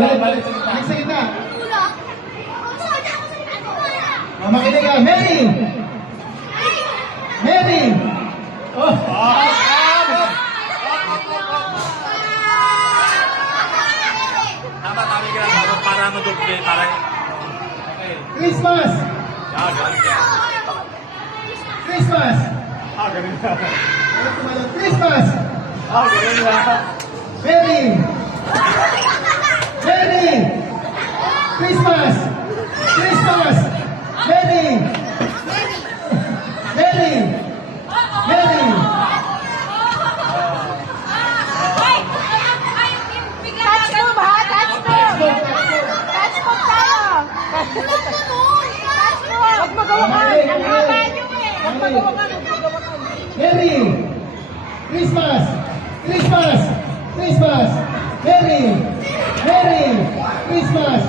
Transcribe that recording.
balik sa gitna. Makinig ka. Mary! Mary! Oh! Tama, kami ka lang. Para madugli. Para... Christmas! Christmas! Ganun na. Christmas! Ganun na. Mary! Mary! Christmas! Christmas! Mary! Mary! Mary! Touch move ha? Touch move! Touch move tayo! Touch move! Huwag magawakan! Ang haba nyo eh! Huwag magawakan! Mary! Christmas! Christmas! Christmas! Mary! Mary! Christmas!